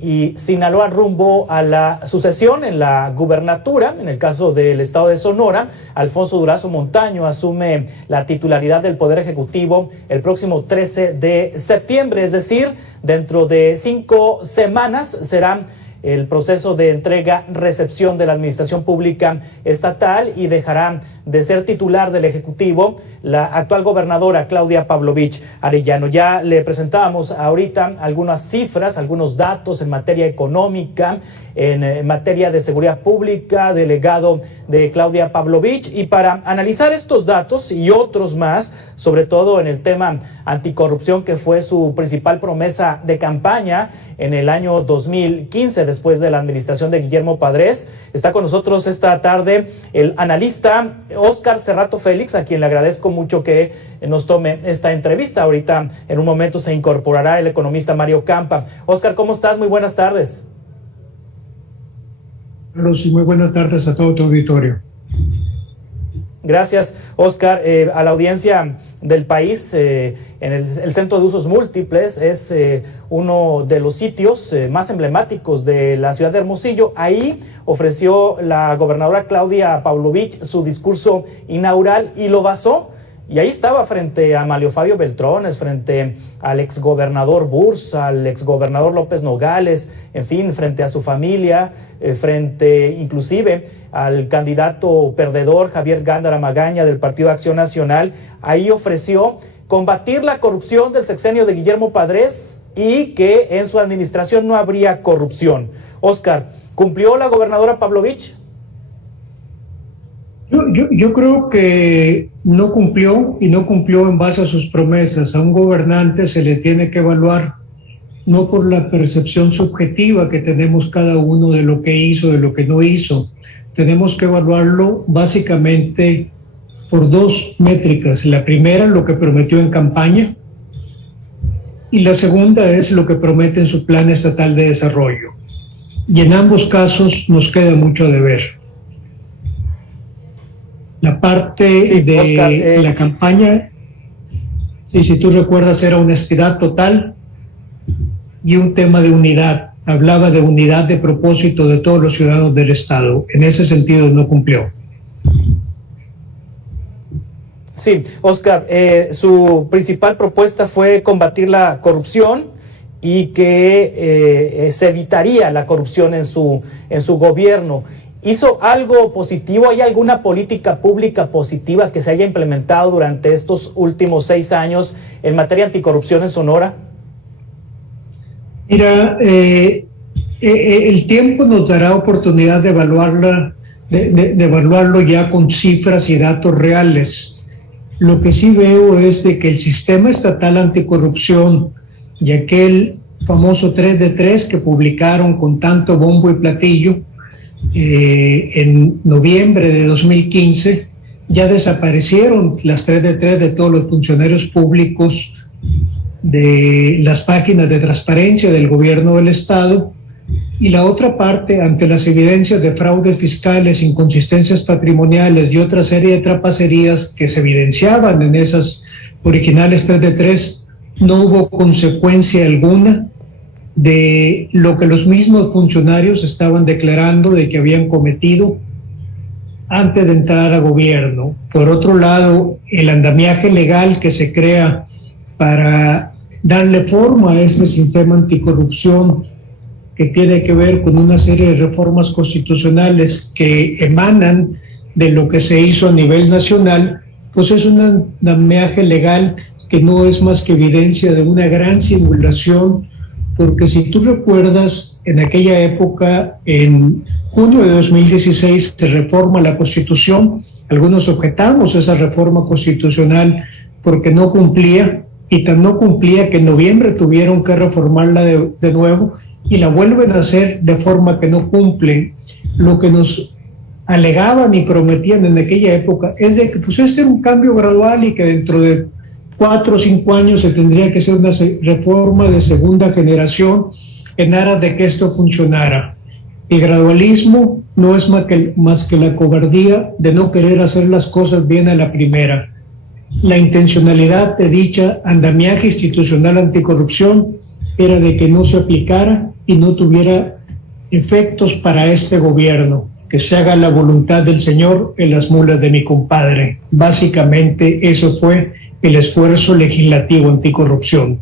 y Sinaloa rumbo a la sucesión en la gubernatura. En el caso del estado de Sonora, Alfonso Durazo Montaño asume la titularidad del Poder Ejecutivo el próximo 13 de septiembre, es decir, dentro de 5 semanas será el proceso de entrega-recepción de la administración pública estatal y dejará de ser titular del Ejecutivo la actual gobernadora Claudia Pavlovich Arellano. Ya le presentábamos ahorita algunas cifras, algunos datos en materia económica, en materia de seguridad pública, delegado de Claudia Pavlovich, y para analizar estos datos y otros más, sobre todo en el tema anticorrupción, que fue su principal promesa de campaña en el año 2015, después de la administración de Guillermo Padres, está con nosotros esta tarde el analista Óscar Cerrato Félix, a quien le agradezco mucho que nos tome esta entrevista. Ahorita, en un momento, se incorporará el economista Mario Campa. Óscar, ¿cómo estás? Muy buenas tardes. Carlos, y muy buenas tardes a todo tu auditorio. Gracias, Óscar. A la audiencia del país, en el Centro de Usos Múltiples es uno de los sitios más emblemáticos de la ciudad de Hermosillo. Ahí ofreció la gobernadora Claudia Pavlovich su discurso inaugural y lo basó. Y ahí estaba frente a Manlio Fabio Beltrones, frente al exgobernador Burs, al exgobernador López Nogales, en fin, frente a su familia, frente inclusive al candidato perdedor Javier Gándara Magaña del Partido Acción Nacional. Ahí ofreció combatir la corrupción del sexenio de Guillermo Padres y que en su administración no habría corrupción. Óscar, ¿cumplió la gobernadora Pavlovich? Yo creo que no cumplió, y no cumplió en base a sus promesas. A un gobernante se le tiene que evaluar no por la percepción subjetiva que tenemos cada uno de lo que hizo, de lo que no hizo. Tenemos que evaluarlo básicamente por 2 métricas. La primera, lo que prometió en campaña, y la segunda es lo que promete en su plan estatal de desarrollo. Y en ambos casos nos queda mucho a deber. La parte de Oscar, la campaña, si tú recuerdas, era honestidad total y un tema de unidad. Hablaba de unidad de propósito de todos los ciudadanos del Estado. En ese sentido no cumplió. Sí, Óscar, su principal propuesta fue combatir la corrupción y que se evitaría la corrupción en su gobierno. ¿Hizo algo positivo? ¿Hay alguna política pública positiva que se haya implementado durante estos últimos 6 años en materia anticorrupción en Sonora? Mira, el tiempo nos dará oportunidad de evaluarla, de evaluarlo ya con cifras y datos reales. Lo que sí veo es de que el sistema estatal anticorrupción y aquel famoso 3 de 3 que publicaron con tanto bombo y platillo, en noviembre de 2015 ya desaparecieron las 3 de 3 de todos los funcionarios públicos de las páginas de transparencia del gobierno del Estado, y la otra parte, ante las evidencias de fraudes fiscales, inconsistencias patrimoniales y otra serie de trapacerías que se evidenciaban en esas originales 3 de 3, no hubo consecuencia alguna de lo que los mismos funcionarios estaban declarando de que habían cometido antes de entrar a gobierno. Por otro lado, el andamiaje legal que se crea para darle forma a este sistema anticorrupción, que tiene que ver con una serie de reformas constitucionales que emanan de lo que se hizo a nivel nacional, pues es un andamiaje legal que no es más que evidencia de una gran simulación. Porque si tú recuerdas, en aquella época, en junio de 2016, se reforma la Constitución. Algunos objetamos esa reforma constitucional porque no cumplía, y tan no cumplía que en noviembre tuvieron que reformarla de nuevo, y la vuelven a hacer de forma que no cumplen. Lo que nos alegaban y prometían en aquella época es de que pues este era un cambio gradual y que dentro de 4 o 5 años se tendría que hacer una reforma de segunda generación en aras de que esto funcionara. El gradualismo no es más que la cobardía de no querer hacer las cosas bien a la primera. La intencionalidad de dicha andamiaje institucional anticorrupción era de que no se aplicara y no tuviera efectos para este gobierno. Que se haga la voluntad del Señor en las mulas de mi compadre. Básicamente eso fue el esfuerzo legislativo anticorrupción.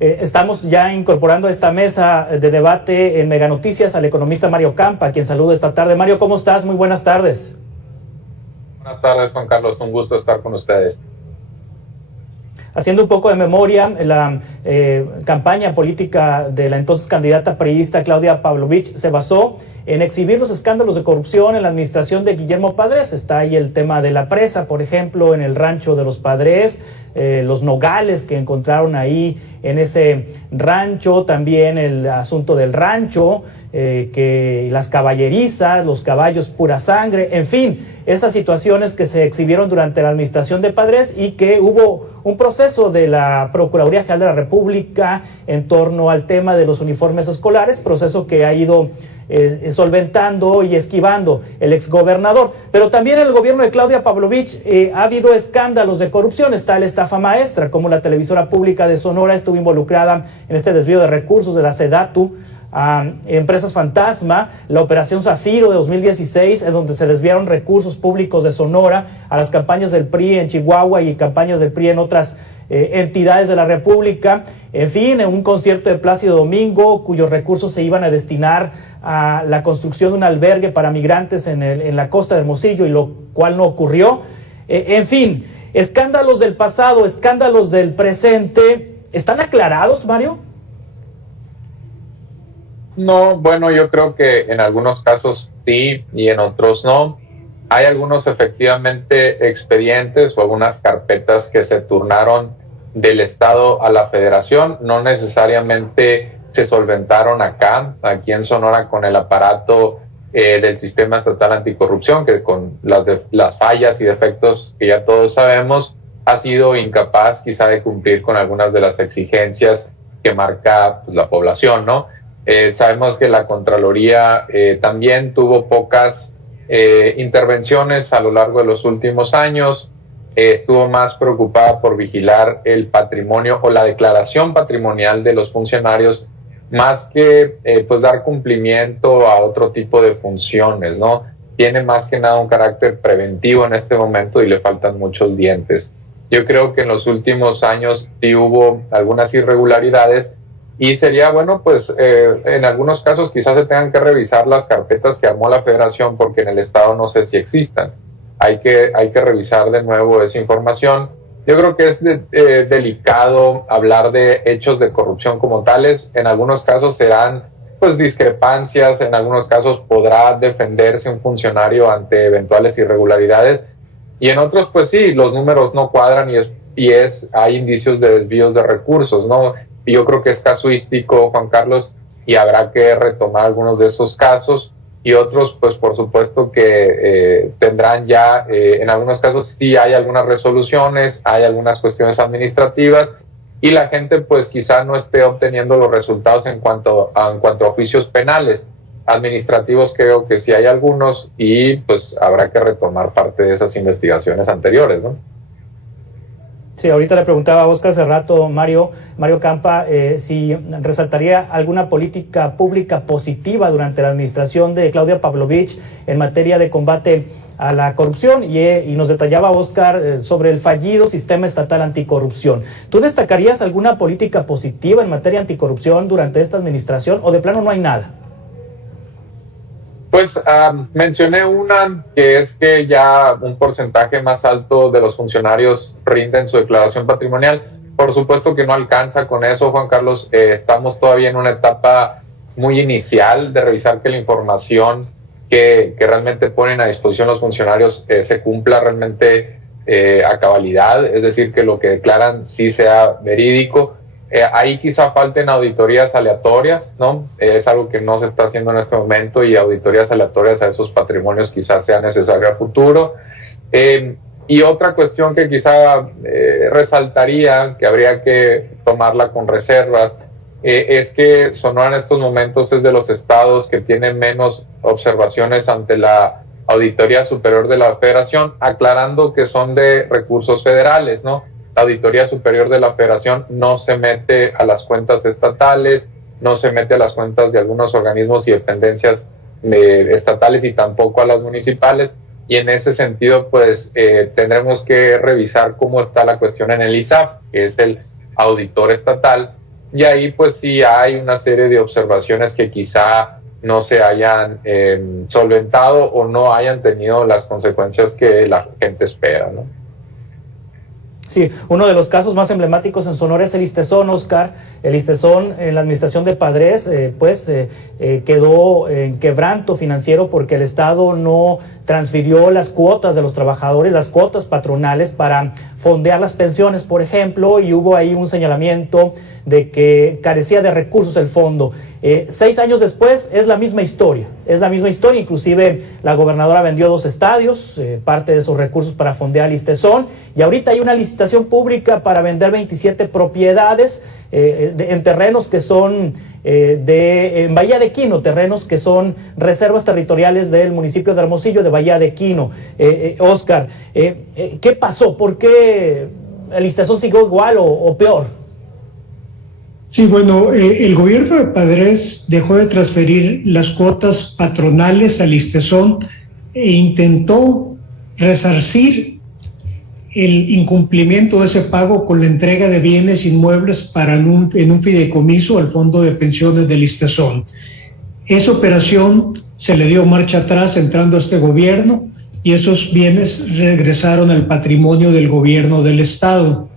Estamos ya incorporando a esta mesa de debate en Mega Noticias al economista Mario Campa, a quien saludo esta tarde. Mario, ¿cómo estás? Muy buenas tardes. Buenas tardes, Juan Carlos. Un gusto estar con ustedes. Haciendo un poco de memoria, la campaña política de la entonces candidata priista Claudia Pavlovich se basó en exhibir los escándalos de corrupción en la administración de Guillermo Padres. Está ahí el tema de la presa, por ejemplo, en el rancho de los Padres, los nogales que encontraron ahí en ese rancho, también el asunto del rancho, que las caballerizas, los caballos pura sangre, en fin, esas situaciones que se exhibieron durante la administración de Padres y que hubo un proceso de la Procuraduría General de la República en torno al tema de los uniformes escolares, proceso que ha ido solventando y esquivando el exgobernador. Pero también en el gobierno de Claudia Pavlovich ha habido escándalos de corrupción. Está la estafa maestra, como la televisora pública de Sonora estuvo involucrada en este desvío de recursos de la SEDATU a empresas fantasma, la Operación Zafiro de 2016, en donde se desviaron recursos públicos de Sonora a las campañas del PRI en Chihuahua y campañas del PRI en otras entidades de la República. En fin, en un concierto de Plácido Domingo, cuyos recursos se iban a destinar a la construcción de un albergue para migrantes en la costa de Hermosillo, y lo cual no ocurrió. En fin, escándalos del pasado, escándalos del presente. ¿Están aclarados, Mario? No, bueno, yo creo que en algunos casos sí y en otros no. Hay algunos efectivamente expedientes o algunas carpetas que se turnaron del Estado a la Federación, no necesariamente se solventaron aquí en Sonora, con el aparato del Sistema Estatal Anticorrupción, que con las fallas y defectos que ya todos sabemos, ha sido incapaz quizá de cumplir con algunas de las exigencias que marca pues, la población, ¿no? Sabemos que la Contraloría también tuvo pocas intervenciones a lo largo de los últimos años. Estuvo más preocupada por vigilar el patrimonio o la declaración patrimonial de los funcionarios, más que pues dar cumplimiento a otro tipo de funciones, ¿no? Tiene más que nada un carácter preventivo en este momento y le faltan muchos dientes. Yo creo que en los últimos años sí hubo algunas irregularidades, y sería bueno, pues en algunos casos quizás se tengan que revisar las carpetas que armó la Federación, porque en el Estado no sé si existan. Hay que revisar de nuevo esa información. Yo creo que es delicado hablar de hechos de corrupción como tales. En algunos casos serán pues discrepancias, en algunos casos podrá defenderse un funcionario ante eventuales irregularidades, y en otros pues sí, los números no cuadran y hay indicios de desvíos de recursos, ¿no? Y yo creo que es casuístico, Juan Carlos, y habrá que retomar algunos de esos casos, y otros, pues por supuesto que tendrán ya, en algunos casos sí hay algunas resoluciones, hay algunas cuestiones administrativas, y la gente pues quizá no esté obteniendo los resultados en cuanto a juicios penales. Administrativos creo que sí hay algunos, y pues habrá que retomar parte de esas investigaciones anteriores, ¿no? Sí, ahorita le preguntaba a Oscar hace rato, Mario Campa, si resaltaría alguna política pública positiva durante la administración de Claudia Pavlovich en materia de combate a la corrupción, y nos detallaba Oscar sobre el fallido Sistema Estatal Anticorrupción. ¿Tú destacarías alguna política positiva en materia anticorrupción durante esta administración, o de plano no hay nada? Pues mencioné una, que es que ya un porcentaje más alto de los funcionarios rinden su declaración patrimonial. Por supuesto que no alcanza con eso, Juan Carlos. Estamos todavía en una etapa muy inicial de revisar que la información que realmente ponen a disposición los funcionarios se cumpla realmente a cabalidad, es decir, que lo que declaran sí sea verídico. Ahí quizá falten auditorías aleatorias, ¿no? Es algo que no se está haciendo en este momento, y auditorías aleatorias a esos patrimonios quizás sea necesario a futuro. Y otra cuestión que quizá resaltaría, que habría que tomarla con reservas, es que Sonora en estos momentos es de los estados que tienen menos observaciones ante la Auditoría Superior de la Federación, aclarando que son de recursos federales, ¿no? la Auditoría Superior de la Federación no se mete a las cuentas estatales, no se mete a las cuentas de algunos organismos y dependencias estatales y tampoco a las municipales, y en ese sentido pues tendremos que revisar cómo está la cuestión en el ISAF, que es el auditor estatal, y ahí pues sí hay una serie de observaciones que quizá no se hayan solventado o no hayan tenido las consecuencias que la gente espera, ¿no? Sí, uno de los casos más emblemáticos en Sonora es el Listezón, Oscar. El Listezón en la administración de Padres quedó en quebranto financiero porque el Estado no transfirió las cuotas de los trabajadores, las cuotas patronales para fondear las pensiones, por ejemplo, y hubo ahí un señalamiento de que carecía de recursos el fondo. 6 años después es la misma historia, inclusive la gobernadora vendió 2 estadios, parte de esos recursos para fondear el Listezón, y ahorita hay una licitación pública para vender 27 propiedades en terrenos que son en Bahía de Quino, terrenos que son reservas territoriales del municipio de Hermosillo, de Bahía de Quino. Oscar, ¿qué pasó? ¿Por qué el Listezón siguió igual o peor? Sí, bueno, el gobierno de Padres dejó de transferir las cuotas patronales al Listezón e intentó resarcir el incumplimiento de ese pago con la entrega de bienes inmuebles en un fideicomiso al Fondo de Pensiones del Listezón. Esa operación se le dio marcha atrás entrando a este gobierno y esos bienes regresaron al patrimonio del gobierno del Estado.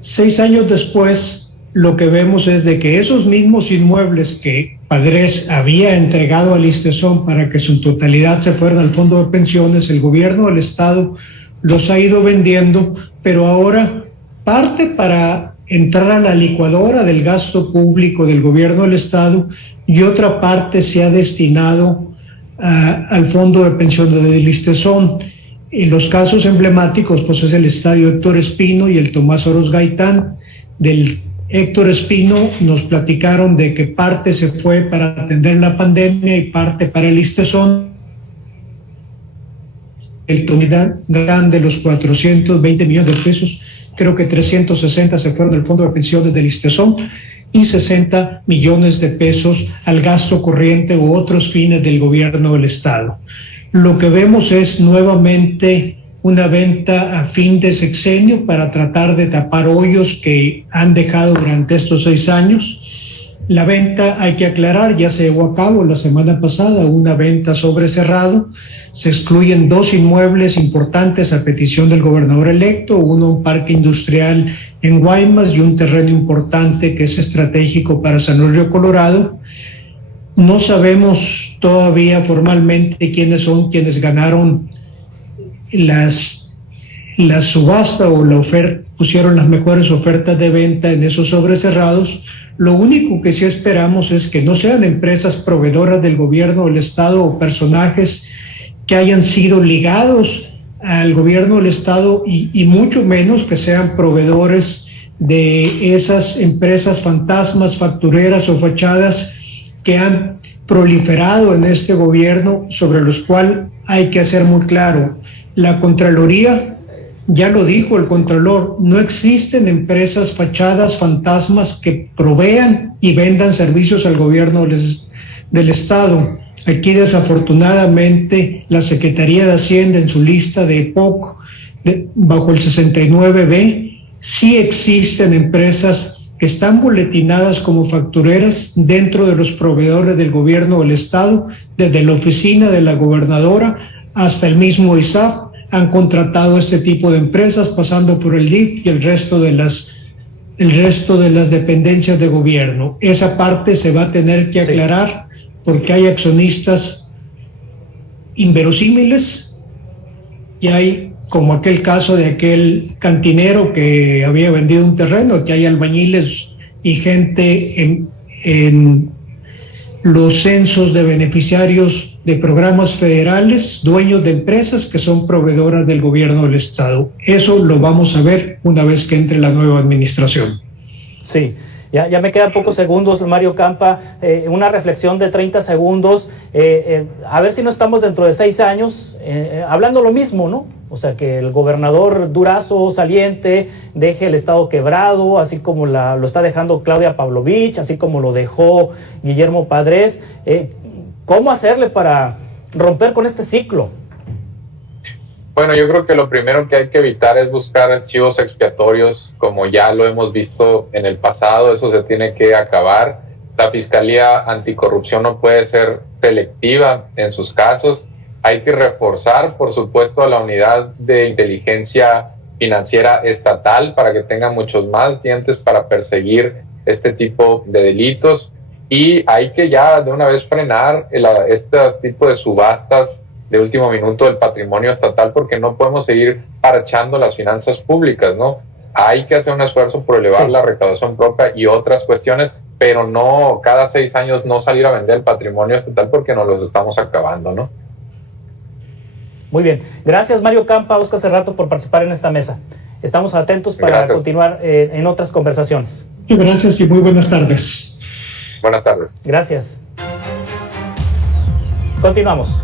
6 años después, lo que vemos es de que esos mismos inmuebles que Padres había entregado al Listezón para que su totalidad se fueran al Fondo de Pensiones, el gobierno del Estado los ha ido vendiendo, pero ahora parte para entrar a la licuadora del gasto público del gobierno del Estado y otra parte se ha destinado al Fondo de Pensiones del Listezón. En los casos emblemáticos pues es el Estadio Héctor Espino y el Tomás Oroz Gaitán. Del Héctor Espino nos platicaron de que parte se fue para atender la pandemia y parte para el Listezón. El total de los 420 millones de pesos, creo que 360 se fueron del Fondo de Pensiones del Listezón y 60 millones de pesos al gasto corriente u otros fines del gobierno del Estado. Lo que vemos es nuevamente una venta a fin de sexenio para tratar de tapar hoyos que han dejado durante estos 6 años. La venta, hay que aclarar, ya se llevó a cabo la semana pasada una venta sobre cerrado. Se excluyen 2 inmuebles importantes a petición del gobernador electo, uno un parque industrial en Guaymas y un terreno importante que es estratégico para San Luis Río Colorado. No sabemos todavía formalmente quiénes son quienes ganaron la subasta o la oferta, pusieron las mejores ofertas de venta en esos sobres cerrados. Lo único que sí esperamos es que no sean empresas proveedoras del gobierno del Estado o personajes que hayan sido ligados al gobierno del Estado y mucho menos que sean proveedores de esas empresas fantasmas, factureras o fachadas que han proliferado en este gobierno, sobre los cuales hay que hacer muy claro. La Contraloría, ya lo dijo el Contralor, no existen empresas fachadas fantasmas que provean y vendan servicios al gobierno del Estado. Aquí desafortunadamente la Secretaría de Hacienda en su lista de EPOC, bajo el 69B, sí existen empresas que están boletinadas como factureras dentro de los proveedores del gobierno del Estado, desde la oficina de la gobernadora hasta el mismo ISAF, han contratado este tipo de empresas, pasando por el DIF y el resto de las dependencias de gobierno. Esa parte se va a tener que aclarar porque hay accionistas inverosímiles y hay, como aquel caso de aquel cantinero que había vendido un terreno, que hay albañiles y gente en los censos de beneficiarios de programas federales, dueños de empresas que son proveedoras del gobierno del Estado. Eso lo vamos a ver una vez que entre la nueva administración. Sí. Ya me quedan pocos segundos, Mario Campa, una reflexión de 30 segundos, a ver si no estamos dentro de 6 años hablando lo mismo, ¿no? O sea, que el gobernador Durazo saliente deje el estado quebrado, así como lo está dejando Claudia Pavlovich, así como lo dejó Guillermo Padres. ¿Cómo hacerle para romper con este ciclo? Bueno, yo creo que lo primero que hay que evitar es buscar archivos expiatorios, como ya lo hemos visto en el pasado. Eso se tiene que acabar. La Fiscalía Anticorrupción no puede ser selectiva en sus casos. Hay que reforzar, por supuesto, a la unidad de inteligencia financiera estatal para que tenga muchos más dientes para perseguir este tipo de delitos. Y hay que ya de una vez frenar este tipo de subastas de último minuto del patrimonio estatal, porque no podemos seguir parchando las finanzas públicas, ¿no? Hay que hacer un esfuerzo por elevar la recaudación propia y otras cuestiones, pero no cada 6 años no salir a vender el patrimonio estatal porque nos los estamos acabando, ¿no? Muy bien. Gracias, Mario Campa, Óscar Serrato, por participar en esta mesa. Estamos atentos para continuar en otras conversaciones. Muchas gracias y muy buenas tardes. Buenas tardes. Gracias. Continuamos.